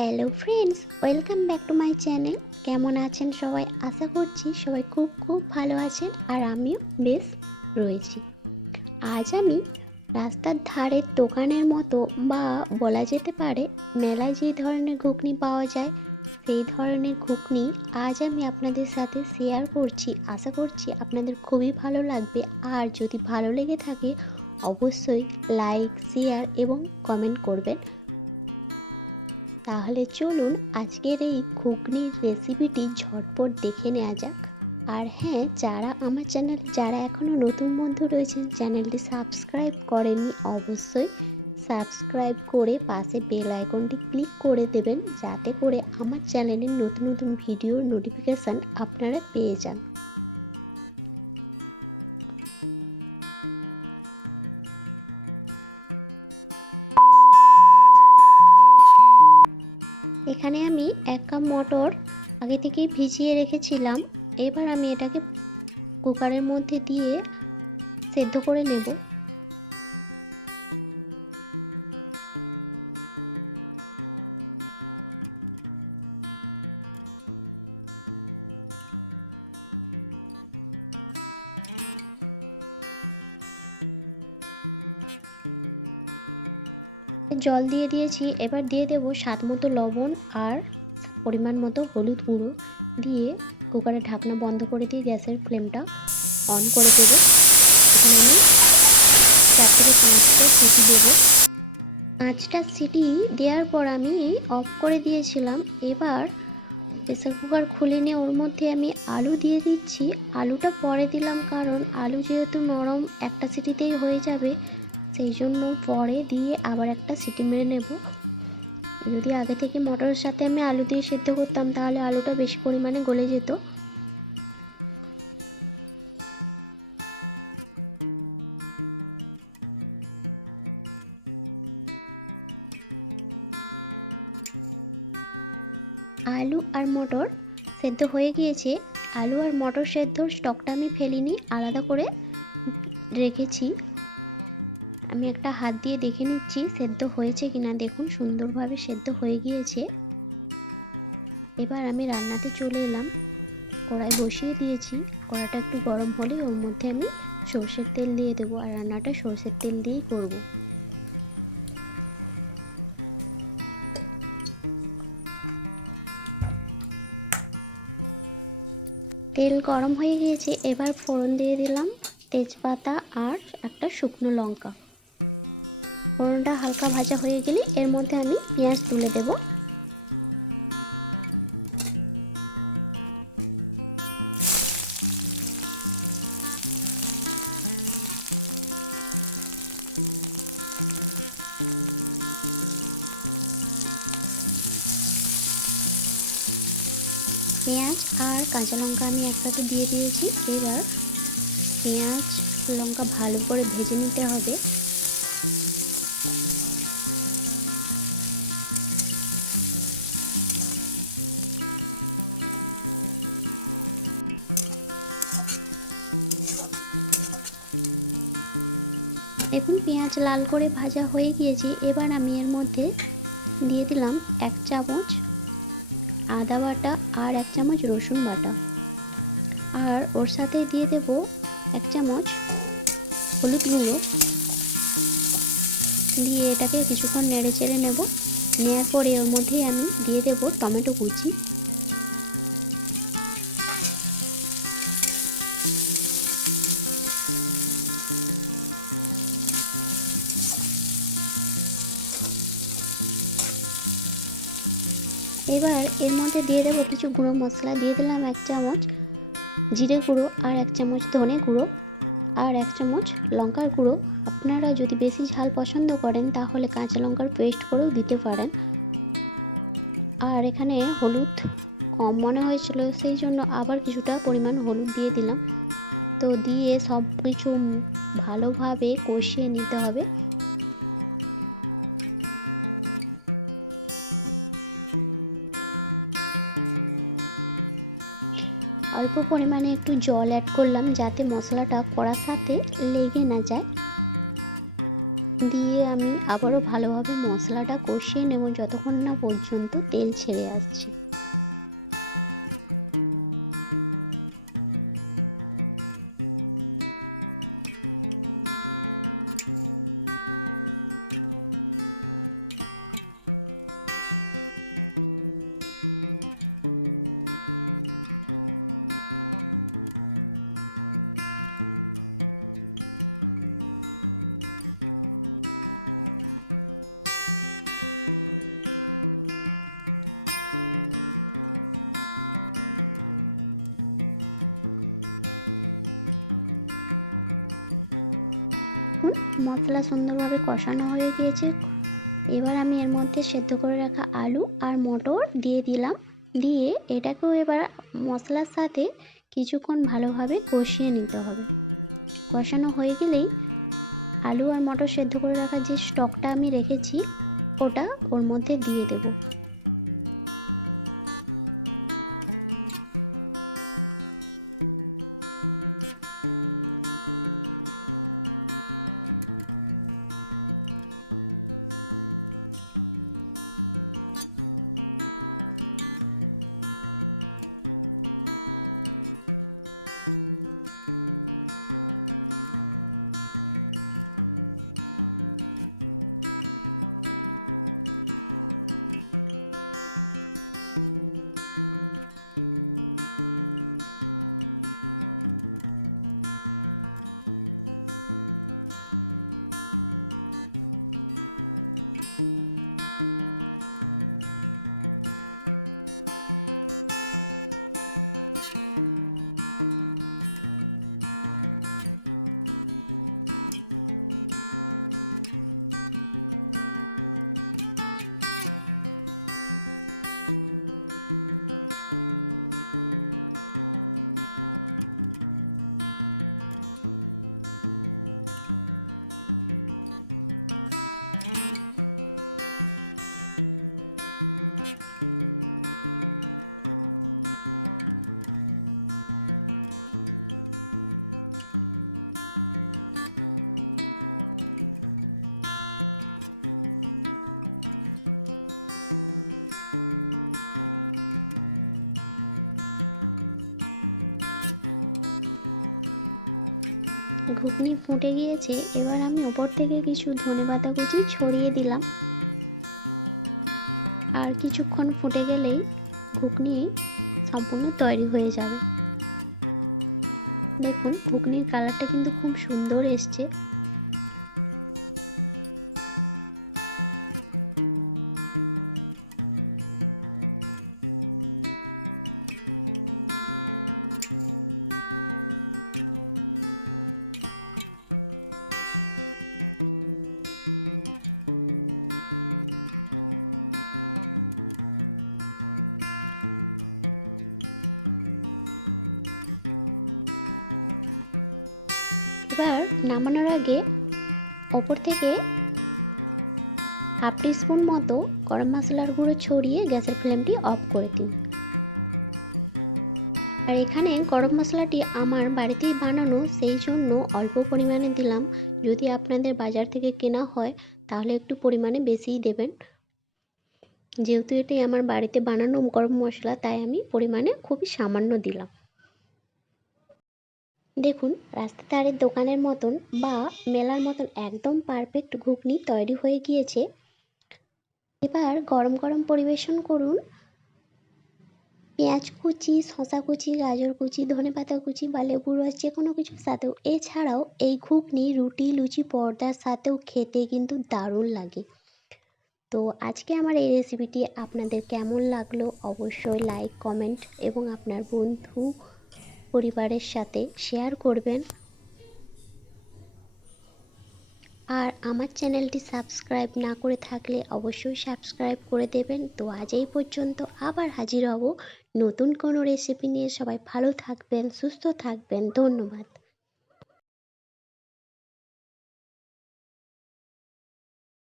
Hello friends, welcome back to my channel. কেমন আছেন সবাই? আশা করছি সবাই খুব খুব ভালো আছেন, আর আমিও বেশ রয়েছি। আজ আমি রাস্তার ধারের দোকানের মতো বা বলা যেতে পারে মেলায় যে ধরনের ঘুগনি পাওয়া যায় সেই ধরনের ঘুগনি আজ আমি আপনাদের সাথে শেয়ার করছি। আশা করছি আপনাদের খুবই ভালো লাগবে, আর যদি ভালো লেগে থাকে অবশ্যই লাইক, শেয়ার এবং কমেন্ট করবেন। তাহলে চলুন আজকের এই ঘুগনির রেসিপিটি ঝটপট দেখে নেওয়া যাক। আর হ্যাঁ, যারা এখনো নতুন বন্ধু রয়েছেন, চ্যানেলটি সাবস্ক্রাইব করেননি, অবশ্যই সাবস্ক্রাইব করে পাশে বেল আইকনটি ক্লিক করে দেবেন, যাতে করে আমার চ্যানেলের নতুন নতুন ভিডিওর নোটিফিকেশন আপনারা পেয়ে যান। এখানে আমি 1 কাপ মটর আগে থেকেই ভিজিয়ে রেখেছিলাম। এবার আমি এটাকে কুকারের মধ্যে দিয়ে সেদ্ধ করে নেব। জল দিয়ে দিয়েছি, এবার দিয়ে দেব স্বাদ মতো লবণ আর পরিমাণ মতো হলুদ গুঁড়ো দিয়ে কুকারের ঢাকনা বন্ধ করে দিয়ে গ্যাসের ফ্লেমটা অন করে দেবো। আমি 4 থেকে 5টা সিটি দেবো। 5টা সিটি দেওয়ার পর আমি অফ করে দিয়েছিলাম। এবার প্রেসার কুকার খুলে নিয়ে ওর মধ্যে আমি আলু দিয়ে দিচ্ছি। আলুটা পরে দিলাম, কারণ আলু যেহেতু নরম একটা সিটিতেই হয়ে যাবে, সেই জন্য পরে দিয়ে আবার একটা সিটি মেরে নেব। যদি আগে থেকে মটরের সাথে আমি আলু দিয়ে সেদ্ধ করতাম তাহলে আলুটা বেশি পরিমাণে গলে যেত। আলু আর মটর সেদ্ধ হয়ে গিয়েছে। আলু আর মটর সেদ্ধর স্টকটা আমি ফেলিনি, আলাদা করে রেখেছি। আমি একটা হাত দিয়ে দেখে নিচ্ছি সেদ্ধ হয়েছে কিনা। দেখুন, সুন্দরভাবে সেদ্ধ হয়ে গিয়েছে। এবার আমি রান্নাতে চলে এলাম। কড়াই বসিয়ে দিয়েছি। কড়াইটা একটু গরম হলে ওর মধ্যে আমি সরষের তেল দিয়ে দেবো, আর রান্নাটা সরষের তেল দিয়েই করব। তেল গরম হয়ে গিয়েছে, এবার ফোড়ন দিয়ে দিলাম তেজপাতা আর একটা শুকনো লঙ্কা। ফোড়নটা হালকা ভাজা হয়ে গেলে এর মধ্যে আমি পেঁয়াজ তুলে দেব। পেঁয়াজ আর কাঁচা লঙ্কা আমি একসাথে দিয়ে দিয়েছি। এবার পেঁয়াজ লঙ্কা ভালো করে ভেজে নিতে হবে। দেখুন, পেঁয়াজ লাল করে ভাজা হয়ে গিয়েছে। এবার আমি এর মধ্যে দিয়ে দিলাম 1 চামচ আদা বাটা আর 1 চামচ রসুন বাটা, আর ওর সাথে দিয়ে দেব 1 চামচ হলুদ গুঁড়ো দিয়ে এটাকে কিছুক্ষণ নেড়ে চেড়ে নেব। নেওয়ার পরে এর মধ্যে আমি দিয়ে দেব টমেটো কুচি। এবার এর মধ্যে দিয়ে দেবো কিছু গুঁড়ো মশলা। দিয়ে দিলাম 1 চামচ জিরে গুঁড়ো আর 1 চামচ ধনে গুঁড়ো আর 1 চামচ লঙ্কার গুঁড়ো। আপনারা যদি বেশি ঝাল পছন্দ করেন তাহলে কাঁচা লঙ্কার পেস্ট করেও দিতে পারেন। আর এখানে হলুদ কম মনে হয়েছিল, সেই জন্য আবার কিছুটা পরিমাণ হলুদ দিয়ে দিলাম। তো দিয়ে সব কিছু ভালোভাবে কষিয়ে নিতে হবে। অল্প পরিমাণে একটু জল অ্যাড করলাম, যাতে মশলাটা কড়ার সাথে লেগে না যায়। দিয়ে আমি আবারও ভালোভাবে মশলাটা কষিয়ে নেব যতক্ষণ না পর্যন্ত তেল ছেড়ে আসছে। মশলা সুন্দরভাবে কষানো হয়ে গিয়েছে। এবার আমি এর মধ্যে সেদ্ধ করে রাখা আলু আর মটর দিয়ে দিলাম। দিয়ে এটাকেও এবার মশলার সাথে কিছুক্ষণ ভালোভাবে কষিয়ে নিতে হবে। কষানো হয়ে গেলেই আলু আর মটর সেদ্ধ করে রাখা যে স্টকটা আমি রেখেছি ওটা ওর মধ্যে দিয়ে দেব। ঘুগনি ফুটে গিয়েছে। এবার আমি ওপর থেকে কিছু ধনেপাতা কুচি ছড়িয়ে দিলাম। আর কিছুক্ষণ ফুটে গেলেই ঘুগনি সম্পূর্ণ তৈরি হয়ে যাবে। দেখুন ঘুগনির কালারটা কিন্তু খুব সুন্দর এসছে। এবার নামানোর আগে ওপর থেকে হাফ টিস্পুন মতো গরম মশলার গুঁড়ো ছড়িয়ে গ্যাসের ফ্লেমটি অফ করে দিন। আর এখানে গরম মশলাটি আমার বাড়িতেই বানানো, সেই জন্য অল্প পরিমাণে দিলাম। যদি আপনাদের বাজার থেকে কেনা হয় তাহলে একটু পরিমাণে বেশিই দেবেন। যেহেতু এটাই আমার বাড়িতে বানানো গরম মশলা, তাই আমি পরিমাণে খুবই সামান্য দিলাম। দেখুন রাস্তার ধারের দোকানের মতন বা মেলার মতন একদম পারফেক্ট ঘুগনি তৈরি হয়ে গিয়েছে। এবার গরম গরম পরিবেশন করুন পেঁয়াজ কুচি, শসা কুচি, গাজর কুচি, ধনেপাতা কুচি বা লেবুর রস যে কোনো কিছুর সাথেও। এছাড়াও এই ঘুগনি রুটি, লুচি, পরোটার সাথেও খেতে কিন্তু দারুণ লাগে। তো আজকে আমার এই রেসিপিটি আপনাদের কেমন লাগলো অবশ্যই লাইক, কমেন্ট এবং আপনার বন্ধু পরিবারের সাথে শেয়ার করবেন। আর আমার চ্যানেলটি সাবস্ক্রাইব না করে থাকলে অবশ্যই সাবস্ক্রাইব করে দেবেন। তো আজ এই পর্যন্ত, আবার হাজির হব নতুন কোনো রেসিপি নিয়ে। সবাই ভালো থাকবেন, সুস্থ থাকবেন। ধন্যবাদ।